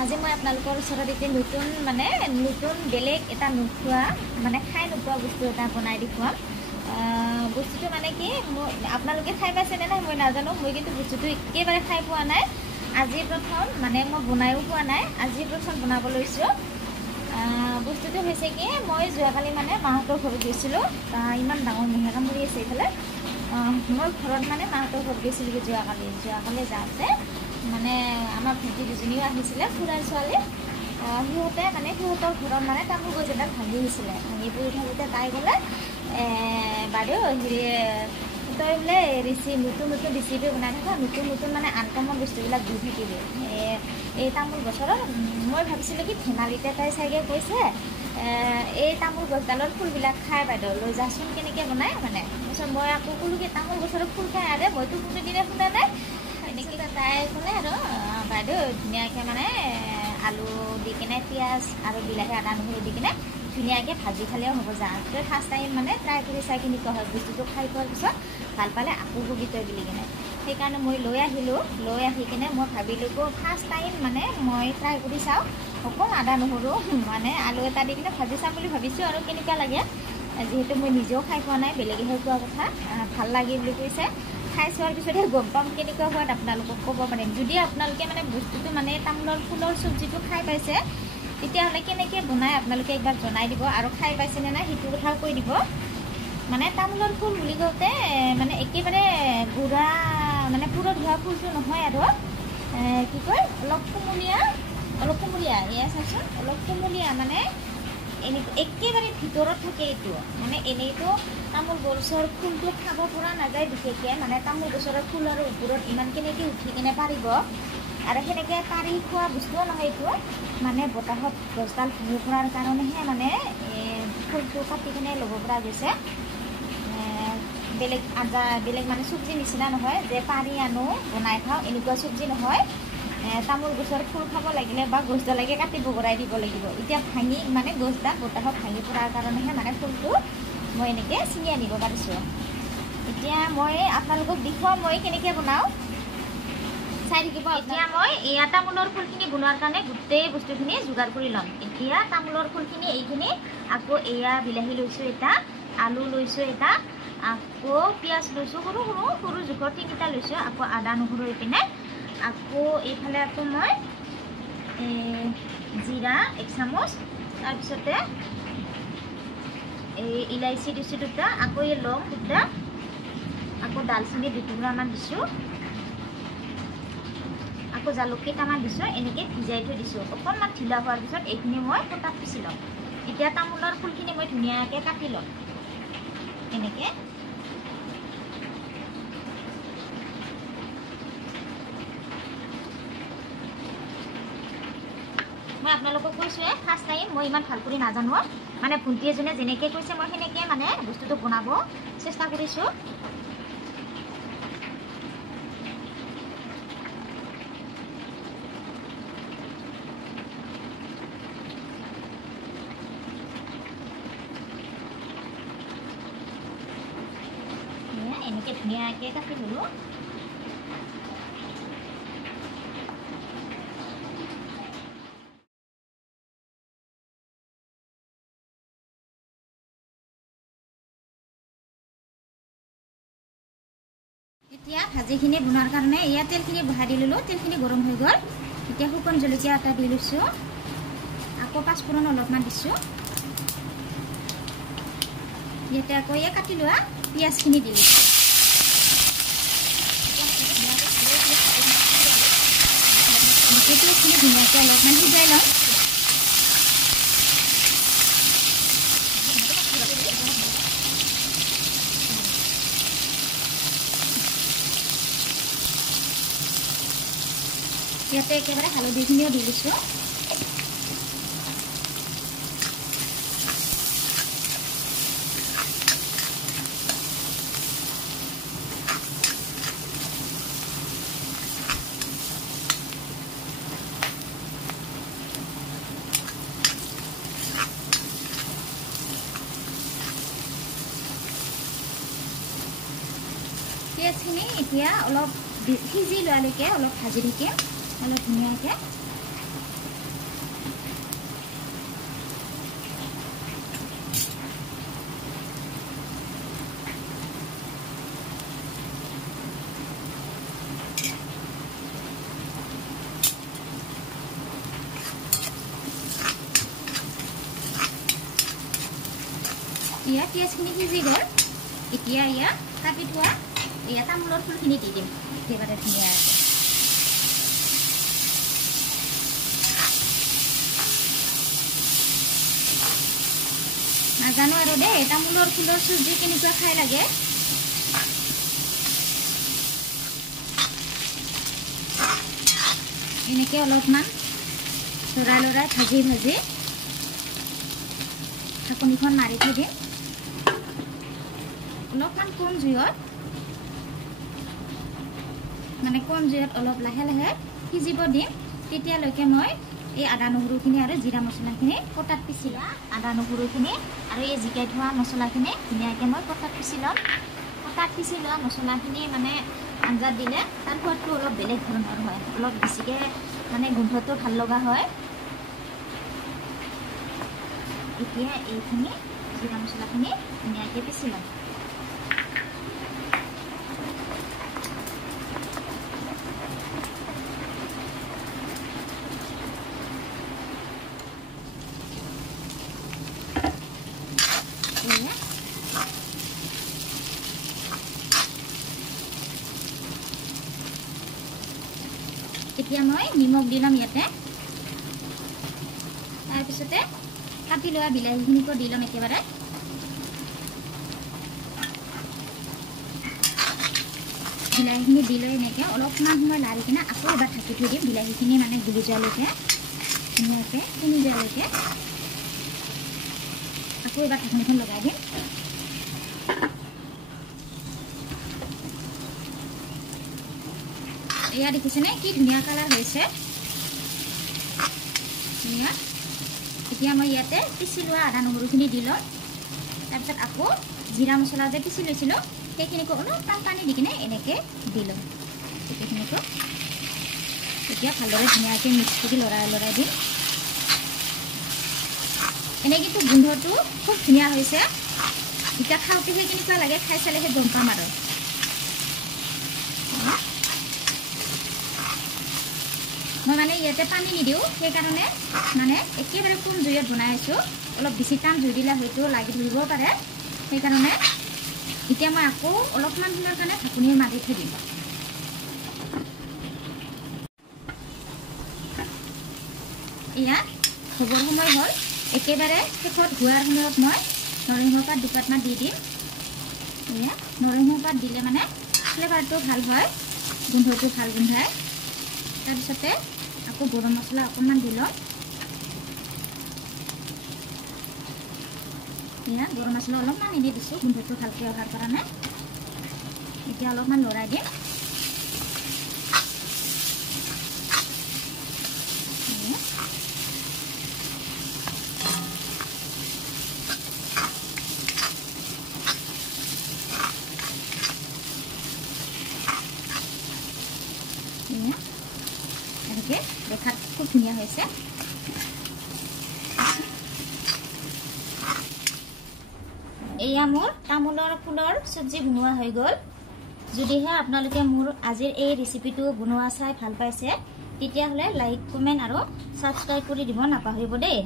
আজি মই আপোনালোকৰ ওচৰত এতিয়া নতুন বেলেগ এটা নোখোৱা খাই নোপোৱা বস্তু এটা বনাই দেখুৱাম। বস্তুটো কি আপোনালোকে খাই পাইছেনে নাই মই নাজানো, মই কিন্তু বস্তুটো একেবাৰে খাই পোৱা নাই। আজি প্ৰথম মই বনায়ো পোৱা নাই, আজি প্ৰথম বনাব লৈছোঁ। বস্তুটো হৈছে কি, মই যোৱাকালি মাহঁতৰ ঘৰত গৈছিলোঁ। ইমান ডাঙৰ মেহেকামুৰি আছে এইফালে। মই ঘৰত মাহঁতৰ ঘৰত গৈছিলোঁ যোৱাকালি যাওঁতে আমাৰ ভণ্টি দুজনীও আহিছিলে, খুৰাৰ ছোৱালী। সিহঁতৰ ঘৰত তামোল গছ এডাল ভাঙি আহিছিলে। ভাঙি পৰি থাকোঁতে তাই ক'লে, বাইদেউ তই বোলে নতুন ৰেচিপি বনাই থাকা, নতুন আনকমন বস্তুবিলাক দি থাকিবি এই তামোল গছৰ। মই ভাবিছিলোঁ কি ধেমালিতে তাই চাগে কৈছে এই তামোল গছডালৰ ফুলবিলাক খাই বাইদেউ লৈ যাচোন কেনেকৈ বনাই তাৰপিছত মই আকৌ ক'লোঁ কি তামোল গছৰ ফুল খাই আৰে মইতো কোনোদিনে শুনা নাই। এনেকৈ তাই ক'লে আৰু বাইদেউ ধুনীয়াকৈ আলু দি কিনে পিঁয়াজ আৰু বিলাহী আদা নহৰু দি কিনে ধুনীয়াকৈ ভাজি খালেও হ'ব। তই ফাৰ্ষ্ট টাইম ট্ৰাই কৰি চাই কেনেকুৱা হয়, বস্তুটো খাই পোৱাৰ পিছত ভাল পালে আকৌ কবি তই বুলি কিনে। সেইকাৰণে মই লৈ আহিলোঁ। লৈ আহি কিনে মই ভাবিলোঁ ফাৰ্ষ্ট টাইম মই ট্ৰাই কৰি চাওঁ, অকল আদা নহৰু আলু এটা দি কিনে ভাজি চাম বুলি ভাবিছোঁ আৰু কেনেকুৱা লাগে। যিহেতু মই নিজেও খাই পোৱা নাই, বেলেগেহে কোৱা কথা, ভাল লাগে বুলি কৈছে। খাই চোৱাৰ পিছতহে গম পাম কেনেকুৱা সোৱাদ, আপোনালোকক ক'ব পাৰিম। যদি আপোনালোকে বস্তুটো তামোলৰ ফুলৰ চব্জিটো খাই পাইছে তেতিয়াহ'লে কেনেকৈ বনাই আপোনালোকে একবাৰ জনাই দিব, আৰু খাই পাইছেনে নাই সেইটো কথাও কৈ দিব। তামোলৰ ফুল বুলি কওঁতে একেবাৰে গুড়া পুৰত হোৱা ফুলটো নহয় আৰু কি কয় অলপ কুমলীয়া এয়া চাওকচোন, অলপ কুমলীয়া একেবাৰে ভিতৰত থাকে এইটো। এনেইতো তামোল গছৰ ফুলটো খাব পৰা নাযায় বিশেষকৈ, তামোল গছৰ ফুলৰ ওপৰত ইমান কেনেকৈ উঠি কিনে পাৰিব, আৰু সেনেকৈ পাৰি খোৱা বস্তুও নহয় এইটো। বতাহত গছডাল ভাঙি পৰাৰ কাৰণেহে ফুলটো কাটি কিনে ল'ব পৰা গৈছে। বেলেগ চব্জি নিচিনা নহয় যে পাৰি আনো বনাই খাওঁ, এনেকুৱা চব্জি নহয়। তামোল গছৰ ফুল খাব লাগিলে বা গছডালকে কাটি বগৰাই দিব লাগিব। এতিয়া ভাঙি গছডাল বতাহত ভাঙি পৰাৰ কাৰণেহে ফুলটো মই এনেকৈ ছিঙি আনিব পাৰিছোঁ। এতিয়া মই আপোনালোকক দেখুৱাম মই কেনেকৈ বনাওঁ, চাই থাকিব। এতিয়া মই এয়া তামোলৰ ফুলখিনি বনোৱাৰ কাৰণে গোটেই বস্তুখিনি যোগাৰ কৰি ল'ম। এতিয়া তামোলৰ ফুলখিনি এইখিনি, আকৌ এয়া বিলাহী লৈছোঁ এটা, আলু লৈছোঁ এটা, আকৌ পিঁয়াজ লৈছোঁ সৰু জোখৰ 3টা লৈছোঁ, আকৌ আদা নহৰু এইপিনে, আকৌ এইফালে আকৌ মই জিৰা 1 চামুচ, তাৰপিছতে এই ইলাইচি দিছোঁ 2টা, আকৌ এই লং 2টা, আকৌ ডালচেনি 2 টুকুৰামান দিছোঁ, আকৌ জালুক কেইটামান দিছোঁ। এনেকৈ ভিজাই থৈ দিছোঁ। অকণমান ঢিলা হোৱাৰ পিছত এইখিনি মই পটাত পিচি ল'ম। এতিয়া তামোলৰ ফুলখিনি মই ধুনীয়াকৈ কাটি ল'ম এনেকৈ। মই আপোনালোকক কৈছোঁৱে ফাৰ্ষ্ট টাইম, মই ইমান ভাল কৰি নাজানো। ভণ্টি এজনে যেনেকৈ কৈছে মই সেনেকৈ বস্তুটো বনাব চেষ্টা কৰিছোঁ। এনেকৈ ধুনীয়াকৈ কাটি ল'লোঁ। এতিয়া ভাজিখিনি বনোৱাৰ কাৰণে এয়া তেলখিনি বহাই দি ল'লোঁ। তেলখিনি গৰম হৈ গ'ল। এতিয়া শুকান জলকীয়া এটা দি লৈছোঁ, আকৌ পাঁচফোৰণ অলপমান দিছোঁ। ইয়াতে আকৌ এয়া কাটি লোৱা পিঁয়াজখিনি দি লৈছোঁ। পিঁয়াজখিনি ধুনীয়াকৈ অলপমান সিজাই লওঁ। ইয়াতে একেবাৰে হালধিখিনিও দি দিছোঁ। পিঁয়াজখিনি এতিয়া অলপ সিজি লোৱালৈকে অলপ ভাজি থাকিম, অলপ ধুনীয়াকৈ। ইয়া পিঁয়াজখিনি সিজি গ'ল এতিয়া ইয়া কাটি থোৱা ইয়া তামোলৰ ফুলখিনি দি দিম একেবাৰে ধুনীয়াকৈ নাজানো আৰু দেই তামোলৰ ফুলৰ চব্জি কেনেকুৱা খাই লাগে এনেকৈ অলপমান লৰাই লৰাই ভাজি ভাজি ঢাকনিখন মাৰি থৈ দিম অলপমান কম জুইত মানে কম জুইত অলপ লাহে লাহে সিজিব দিম তেতিয়ালৈকে মই এই আদা নহৰুখিনি আৰু জিৰা মছলাখিনি পটাত পিচি ল'ম আদা নহৰুখিনি আৰু এই জিকাই থোৱা মছলাখিনি ধুনীয়াকৈ মই পটাত পিচি ল'ম পটাত পিচি লোৱা মছলাখিনি মানে আঞ্জাত দিলে তাৰ সোৱাদটো অলপ বেলেগ ধৰণৰ হয় অলপ বেছিকৈ মানে গোন্ধটো ভাল লগা হয় এতিয়া এইখিনি জিৰা মছলাখিনি ধুনীয়াকৈ পিচি ল'ম এতিয়া মই নিমখ দি ল'ম ইয়াতে তাৰপিছতে কাটি লোৱা বিলাহীখিনিকো দি ল'ম একেবাৰে বিলাহীখিনি দি লৈ এনেকৈ অলপমান সময় লাৰি কিনে আকৌ এবাৰ ঢাকি থৈ দিম বিলাহীখিনি মানে গুলি যোৱালৈকে ধুনীয়াকৈ সিজি যোৱালৈকে আকৌ এবাৰ ঢাকনিখন লগাই দিম এয়া দেখিছেনে কি ধুনীয়া কালাৰ হৈছে এতিয়া মই ইয়াতে পিচি লোৱা আদা নহৰুখিনি দি ল'ম তাৰপিছত আকৌ জিৰা মছলা যে পিচি লৈছিলোঁ সেইখিনিকো অলপমান পানী দি কিনে এনেকৈ দি ল'ম গোটেইখিনিকো এতিয়া ভালদৰে ধুনীয়াকৈ মিক্স কৰি লৰাই লৰাই দিম এনে কিন্তু গোন্ধটো খুব ধুনীয়া হৈছে এতিয়া খাওঁতেহে কেনেকুৱা লাগে খাই চালেহে গম পাম আৰু মই মানে ইয়াতে পানী নিদিওঁ সেইকাৰণে মানে একেবাৰে কম জুইত বনাই আছোঁ অলপ বেছি টান জুই দিলে হয়তো লাগি ধৰিব পাৰে সেইকাৰণে এতিয়া মই আকৌ অলপমান সময়ৰ কাৰণে ঢাকনি মাৰি থৈ দিম এয়া হ'বৰ সময় হ'ল একেবাৰে শেষত হোৱাৰ সময়ত মই নৰসিংহ পাত দুপাতমান দি দিম এয়া নৰসিংহ পাত দিলে মানে ফ্লেভাৰটো ভাল হয় গোন্ধটো ভাল গোন্ধায় তাৰপিছতে আকৌ গৰম মছলা অকণমান দি ল'ম এয়া গৰম মছলা অলপমান এনেই দিছোঁ গোন্ধটো ভালকৈ অহাৰ কাৰণে এতিয়া অলপমান লৰাই দিম এনেকৈ দেখাত খুব ধুনীয়া হৈছে এয়া মোৰ তামোলৰ ফুলৰ চব্জি বনোৱা হৈ গ'ল যদিহে আপোনালোকে মোৰ আজিৰ এই ৰেচিপিটো বনোৱা চাই ভাল পাইছে তেতিয়াহ'লে লাইক কমেণ্ট আৰু ছাবস্ক্ৰাইব কৰি দিব নাপাহৰিব দেই